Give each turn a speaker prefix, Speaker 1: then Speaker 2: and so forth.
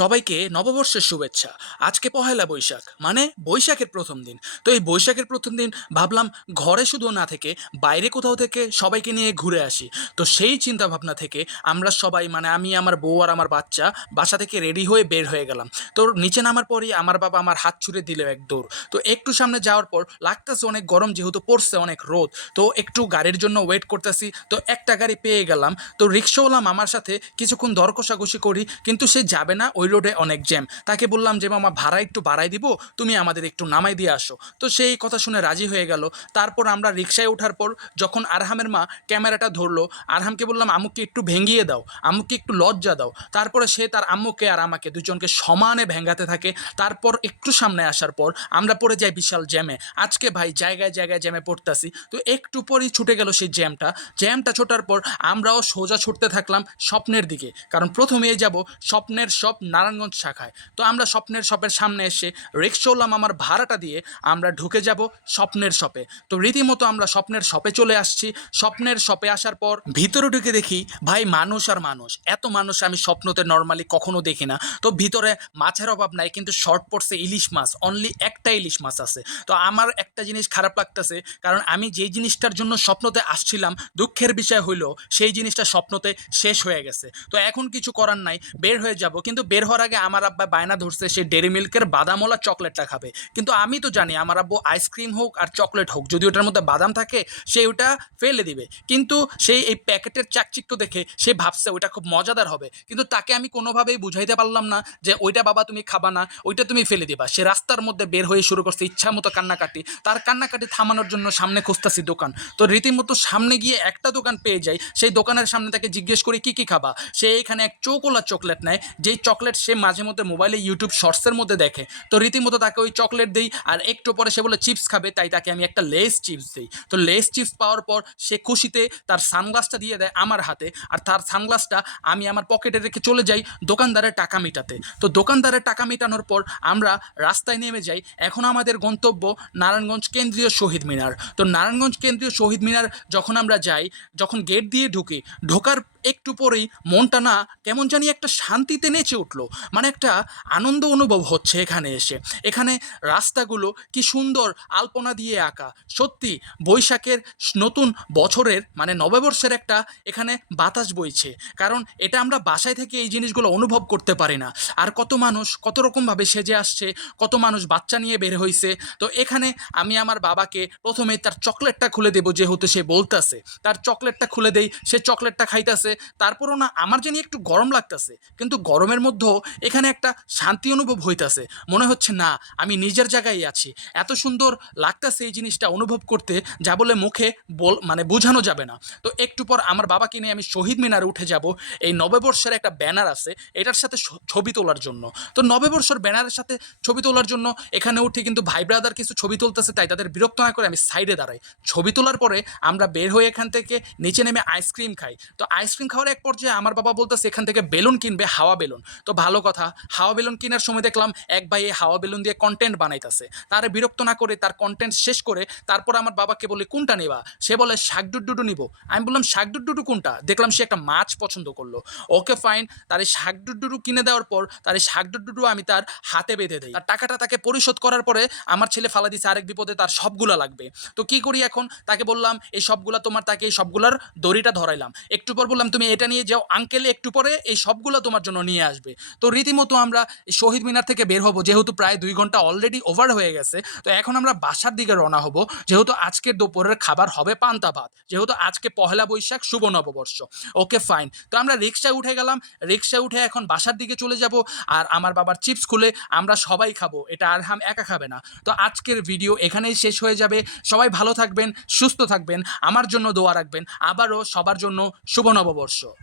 Speaker 1: সবাইকে নববর্ষের শুভেচ্ছা। আজকে পহেলা বৈশাখ মানে বৈশাখের প্রথম দিন। তো এই বৈশাখের প্রথম দিন ভাবলাম ঘরে শুধু না থেকে বাইরে কোথাও থেকে সবাইকে নিয়ে ঘুরে আসি। তো সেই চিন্তা ভাবনা থেকে আমরা সবাই মানে আমি, আমার বউ আর আমার বাচ্চা বাসা থেকে রেডি হয়ে বের হয়ে গেলাম। তো নিচে নামার পরই আমার বাবা আমার হাত ছুড়ে দিল এক দৌড়। তো একটু সামনে যাওয়ার পর লাগতেছে অনেক গরম, যেহেতু পড়ছে অনেক রোদ। তো একটু গাড়ির জন্য ওয়েট করতেছি। তো একটা গাড়ি পেয়ে গেলাম। তো রিক্সাওয়ালা আমার সাথে কিছুক্ষণ দর কষাকষি করি, কিন্তু সে যাবে না, ওই রোডে অনেক জ্যাম। তাকে বললাম যে, মামা, ভাড়া একটু বাড়াই দিব, তুমি আমাদের একটু নামাই দিয়ে আসো। তো সেই কথা শুনে রাজি হয়ে গেল। তারপর আমরা রিক্সায় ওঠার পর যখন আরহামের মা ক্যামেরাটা ধরলো, আরহামকে বললাম, আম্মুকে একটু ভেঙিয়ে দাও, আম্মুকে একটু লজ্জা দাও। তারপরে সে তার আম্মুকে আর আমাকে দুজনকে সমানে ভেঙ্গাতে থাকে। তারপর একটু সামনে আসার পর আমরা পড়ে যাই বিশাল জ্যামে। আজকে ভাই জায়গায় জায়গায় জ্যামে পড়তাছি। তো একটু পরই ছুটে গেল সেই জ্যামটা। জ্যামটা ছোটার পর আমরাও সোজা ছুটতে থাকলাম স্বপ্নের দিকে। কারণ প্রথমেই যাব স্বপ্নের শপ নারায়ণগঞ্জ শাখায়। তো আমরা স্বপ্নের শপের সামনে এসে রিক্সোলাম আমার ভাড়াটা দিয়ে, আমরা ঢুকে যাব স্বপ্নের শপে। তো রীতিমতো আমরা স্বপ্নের শপে চলে আসছি। স্বপ্নের শপে আসার পর ভিতরে ঢুকে দেখি, ভাই মানুষ আর মানুষ। এত মানুষ আমি স্বপ্নতে নর্মালি কখনো দেখি না। তো ভিতরে মাছের অভাব নাই, কিন্তু শর্ট পড়ছে ইলিশ মাছ। অনলি একটা ইলিশ মাছ আছে। তো আমার একটা জিনিস খারাপ লাগতেছে, কারণ আমি যেই জিনিসটার জন্য স্বপ্নতে আসছিলাম, দুঃখের বিষয় হইল, সেই জিনিসটা স্বপ্নতে শেষ হয়ে গেছে। তো এখন কিছু করার নাই, বের হয়ে যাব। কিন্তু বের হওয়ার আগে আমার আব্বা বায়না ধরছে, সে ডেরি মিল্কের বাদামওয়ালা চকলেটটা খাবে। কিন্তু আমি তো জানি, আমার আব্বু আইসক্রিম হোক আর চকলেট হোক, যদি ওটার মধ্যে বাদাম থাকে, সে ওটা ফেলে দিবে। কিন্তু সেই এই প্যাকেটের চাকচিক্য দেখে সে ভাবছে ওইটা খুব মজাদার হবে। কিন্তু তাকে আমি কোনোভাবেই বুঝাইতে পারলাম না যে, ওইটা বাবা তুমি খাবা না, ওইটা তুমি ফেলে দিবা। সে রাস্তার মধ্যে বের হয়ে শুরু করছে ইচ্ছা মতো কান্নাকাটি। তার কান্নাকাটি থামানোর জন্য সামনে খুঁজতেছি দোকান। তো রীতিমতো সামনে গিয়ে একটা দোকান পেয়ে যাই, সেই দোকানের সামনে তাকে জিজ্ঞেস করি, কি কি খাবা? সে এখানে এক চৌকোলা চকলেট নেয়, যেই চকলেট সে মাঝে মধ্যে মোবাইলে ইউটিউব শর্টসের মধ্যে দেখে। তো রীতিমতো তাকে ওই চকলেট দিই, আর একটু পরে সে বলে চিপস খাবে, তাই তাকে আমি একটা লেস চিপস দিই। তো লেস চিপস পাওয়ার পর সে খুশিতে তার সানগ্লাসটা দিয়ে দেয় আমার হাতে, আর তার সানগ্লাসটা আমি আমার পকেটে রেখে চলে যাই দোকানদারের টাকা মেটাতে। তো দোকানদারের টাকা মেটানোর পর আমরা রাস্তায় নেমে যাই, এখন আমাদের গন্তব্য নারায়ণগঞ্জ কেন্দ্রীয় শহীদ মিনার। তো নারায়ণগঞ্জ কেন্দ্রীয় শহীদ মিনার যখন আমরা যাই, যখন গেট দিয়ে ঢুকি, ঢোকার একটু পরেই মনটা না কেমন জানি একটা শান্তিতে নেচে উঠল। মানে একটা আনন্দ অনুভব হচ্ছে এখানে এসে। এখানে রাস্তাগুলো কি সুন্দর আলপনা দিয়ে আঁকা। সত্যি বৈশাখের নতুন বছরের মানে নববর্ষের একটা এখানে বাতাস বইছে। কারণ এটা আমরা বাসায় থেকে এই জিনিসগুলো অনুভব করতে পারি না। আর কত মানুষ কত রকমভাবে সেজে আসছে, কত মানুষ বাচ্চা নিয়ে বের হয়েছে তো এখানে আমি আমার বাবাকে প্রথমে তার চকলেটটা খুলে দেবো যেহেতু সে বলতেছে। তার চকলেটটা খুলে দেই, সে চকলেটটা খাইতেছে। তারপরও না আমার জানি একটু গরম লাগতেছে, কিন্তু গরমের মধ্যেও এখানে একটা শান্তি অনুভব হইতাছে। মনে হচ্ছে না, আমি নিজের জায়গায় আছি। এত সুন্দর লাগতেছে এই জিনিসটা অনুভব করতে, যা বলে মুখে বল মানে বোঝানো যাবে না। তো একটু পর আমার বাবাকে নিয়ে আমি শহীদ মিনারে উঠে যাব। এই নববর্ষের একটা ব্যানার আছে, এটার সাথে ছবি তোলার জন্য। তো নববর্ষের ব্যানারের সাথে ছবি তোলার জন্য এখানে উঠে কিন্তু ভাই ব্রাদার কিছু ছবি তুলতেছে, তাই তাদের বিরক্ত না করে আমি সাইডে দাঁড়াই। ছবি তোলার পরে আমরা বের হয়ে এখান থেকে, নিচে নেমে আইসক্রিম খাই। তো আইসক্রিম খাওয়ার এক পর্যায়ে আমার বাবা বলতেছে, এখান থেকে বেলুন কিনবে, হাওয়া বেলুন। তো ভালো কথা, হাওয়া বেলুন কেনার সময় দেখলাম এক ভাই এই হাওয়া বেলুন দিয়ে কন্টেন্ট বানাইতেছে। তারে বিরক্ত না করে তার কন্টেন্ট শেষ করে তারপর আমার বাবাকে বলি, কোনটা নেবা? সে বলে, শাক ডুডুডু নিব। আমি বললাম, শাক ডুডুডু কোনটা? দেখলাম সে একটা মাছ পছন্দ করল। ওকে ফাইন তার এই শাক ডুডুডু কিনে দেওয়ার পর তার এই শাক ডুডুডু আমি তার হাতে বেঁধে দিই। তার টাকাটা তাকে পরিশোধ করার পরে আমার ছেলে ফালা দিছে, আরেক বিপদে তার সবগুলা লাগবে। তো কি করি এখন? তাকে বললাম, এই সবগুলা তোমার, তাকে এই সবগুলার দড়িটা ধরাইলাম। একটু পর বললাম তুমি এটা নিয়ে যাও আঙ্কেলে একটু পরে এই সবগুলো তোমার জন্য নিয়ে আসবে। তো রীতিমতো আমরা শহীদ মিনার থেকে বের হব, যেহেতু প্রায় দুই ঘণ্টা অলরেডি ওভার হয়ে গেছে, তো এখন আমরা বাসার দিকে রওনা হব, যেহেতু আজকের দুপুরের খাবার হবে পান্তা ভাত, যেহেতু আজকে পহেলা বৈশাখ, শুভ নববর্ষ। ওকে ফাইন তো আমরা রিক্সায় উঠে গেলাম, রিক্সায় উঠে এখন বাসার দিকে চলে যাব, আর আমার বাবার চিপস খুলে আমরা সবাই খাব, এটা আর হাম একা খাবে না। তো আজকের ভিডিও এখানেই শেষ হয়ে যাবে, সবাই ভালো থাকবেন, সুস্থ থাকবেন, আমার জন্য দোয়া রাখবেন, আবারও সবার জন্য শুভ নববর্ষ। ভারতবর্ষ।